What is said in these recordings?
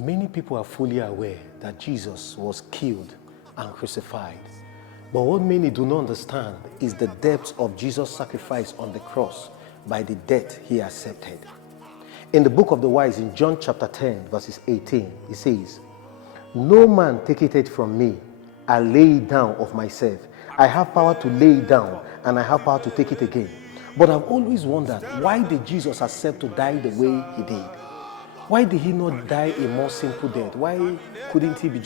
Many people are fully aware that Jesus was killed and crucified. But what many do not understand is the depth of Jesus' sacrifice on the cross by the death he accepted. In the book of the wise, in John chapter 10, verses 18, it says, "No man taketh it from me, I lay it down of myself. I have power to lay it down, and I have power to take it again." But I've always wondered, why did Jesus accept to die the way he did? Why did he not die a more simple death? Why couldn't he be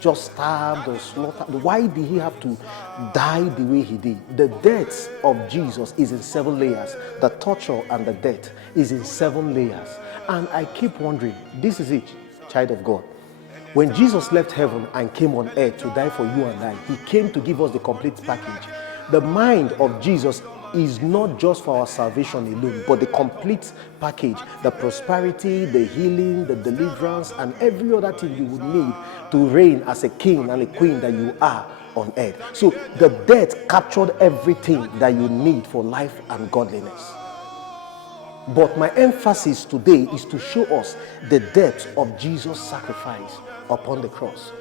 just stabbed or slaughtered? Why did he have to die the way he did? The death of Jesus is in 7 layers. The torture and the death is in 7 layers. And I keep wondering, this is it, child of God. When Jesus left heaven and came on earth to die for you and I, he came to give us the complete package. The mind of Jesus is not just for our salvation alone, but the complete package, the prosperity, the healing, the deliverance, and every other thing you would need to reign as a king and a queen that you are on earth. So the death captured everything that you need for life and godliness. But my emphasis today is to show us the depth of Jesus' sacrifice upon the cross.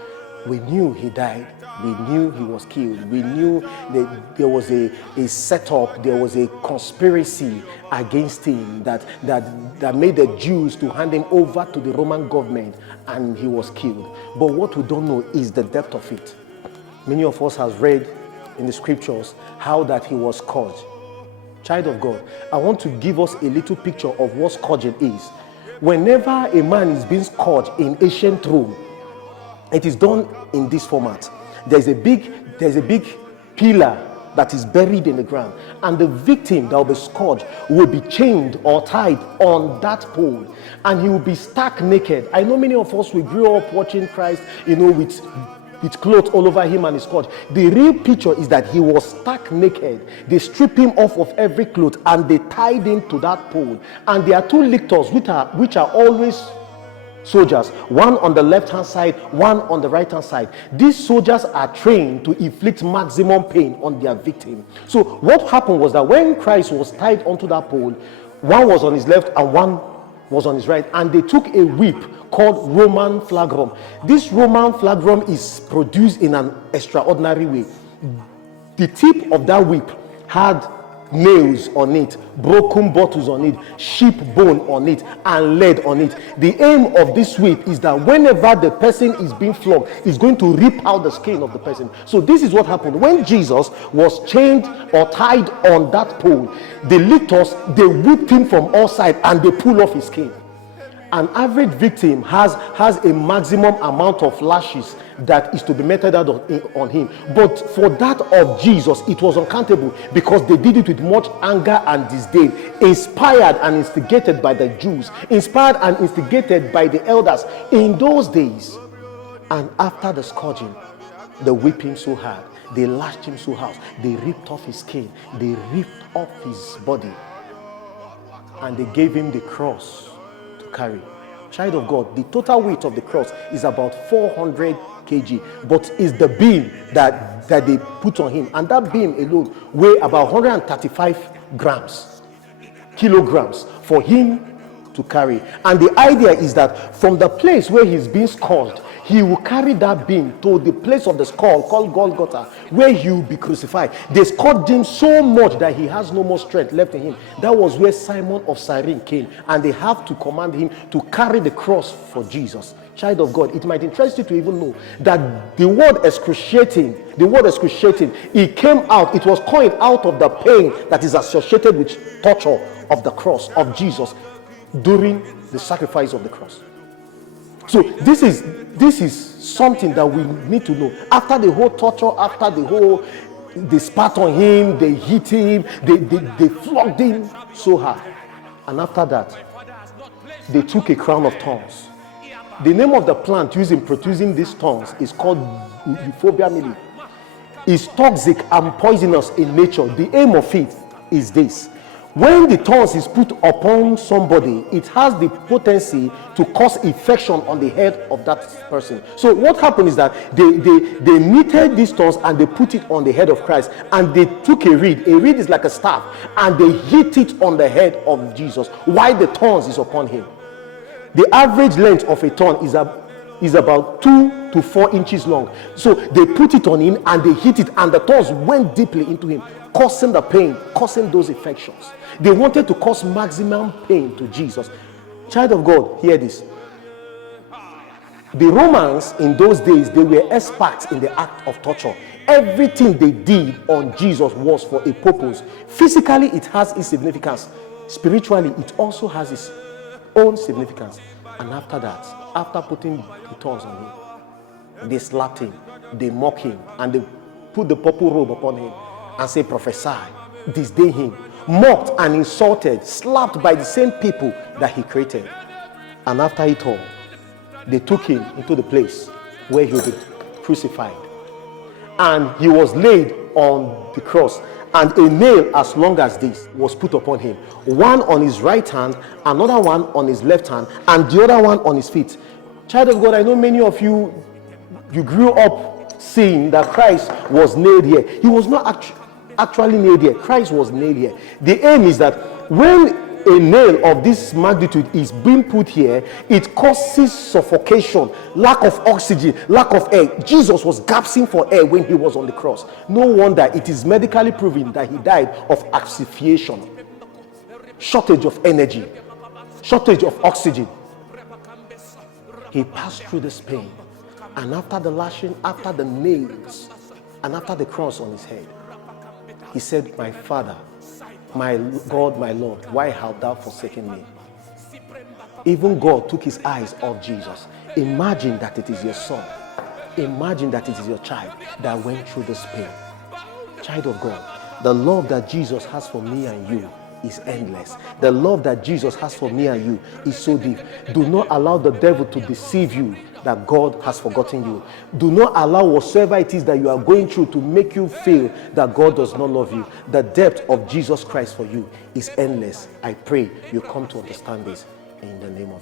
We knew he died. We knew he was killed. We knew that there was a setup, there was a conspiracy against him that made the Jews to hand him over to the Roman government, and he was killed. But what we don't know is the depth of it. Many of us have read in the scriptures how that he was scourged. Child of God, I want to give us a little picture of what scourging is. Whenever a man is being scourged in ancient Rome, it is done in this format. There's a big pillar that is buried in the ground, and the victim that will be scourged will be chained or tied on that pole, and he will be stark naked. I know many of us, we grew up watching Christ, with clothes all over him and his scourged. The real picture is that he was stark naked. They strip him off of every cloth and they tied him to that pole. And there are 2 lictors which are always soldiers, one on the left hand side, one on the right hand side. These soldiers are trained to inflict maximum pain on their victim. So what happened was that when Christ was tied onto that pole, one was on his left and one was on his right, and they took a whip called Roman flagrum. This Roman flagrum is produced in an extraordinary way. The tip of that whip had nails on it, broken bottles on it, sheep bone on it, and lead on it. The aim of this whip is that whenever the person is being flogged, it's going to rip out the skin of the person. So this is what happened when Jesus was chained or tied on that pole. The lictors, they whipped him from all sides and they pull off his skin. An average victim has a maximum amount of lashes that is to be meted out on him. But for that of Jesus, it was uncountable because they did it with much anger and disdain, inspired and instigated by the Jews, inspired and instigated by the elders in those days. And after the scourging, they whipped him so hard, they lashed him so hard, they ripped off his skin, they ripped off his body, and they gave him the cross carry. Child of God, the total weight of the cross is about 400 kg, but it's the beam that they put on him, and that beam alone weigh about 135 kilograms for him to carry. And the idea is that from the place where he's being scourged, he will carry that beam to the place of the skull called Golgotha, where he will be crucified. They scourged him so much that he has no more strength left in him. That was where Simon of Cyrene came, and they have to command him to carry the cross for Jesus. Child of God, it might interest you to even know that the word excruciating, it came out, it was coined out of the pain that is associated with torture of the cross of Jesus during the sacrifice of the cross. So this is something that we need to know. After the whole torture, they spat on him, they hit him, they flogged him so hard. And after that, they took a crown of thorns. The name of the plant used in producing these thorns is called Euphorbia mili. It's toxic and poisonous in nature. The aim of it is this: when the thorns is put upon somebody, it has the potency to cause infection on the head of that person. So what happened is that they knitted these thorns and they put it on the head of Christ, and they took a reed. A reed is like a staff, and they hit it on the head of Jesus while the thorns is upon him. The average length of a thorn is about 2 to 4 inches long. So they put it on him and they hit it, and the thorns went deeply into him, causing the pain, causing those infections. They wanted to cause maximum pain to Jesus. Child of God, hear this. The Romans in those days, they were experts in the act of torture. Everything they did on Jesus was for a purpose. Physically, it has its significance. Spiritually, it also has its own significance. And after that, after putting the thorns on him, they slapped him, they mocked him, and they put the purple robe upon him and say, prophesy, disdain him, mocked and insulted, slapped by the same people that he created. And after it all, they took him into the place where he would be crucified. And he was laid on the cross, and a nail as long as this was put upon him, one on his right hand, another one on his left hand, and the other one on his feet. Child of God, I know many of you grew up seeing that Christ was nailed here. He was not actually nailed here. Christ was nailed here. The aim is that when a nail of this magnitude is being put here, it causes suffocation, lack of oxygen, lack of air. Jesus was gasping for air when he was on the cross. No wonder it is medically proven that he died of asphyxiation, shortage of energy, shortage of oxygen. He passed through this pain, and after the lashing, after the nails, and after the cross on his head, he said, my Father, my God, my Lord, why hast thou forsaken me? Even God took his eyes off Jesus. Imagine that it is your son. Imagine that it is your child that went through this pain. Child of God, the love that Jesus has for me and you is endless. The love that Jesus has for me and you is so deep. Do not allow the devil to deceive you that God has forgotten you. Do not allow whatsoever it is that you are going through to make you feel that God does not love you. The depth of Jesus Christ for you is endless. I pray you come to understand this in the name of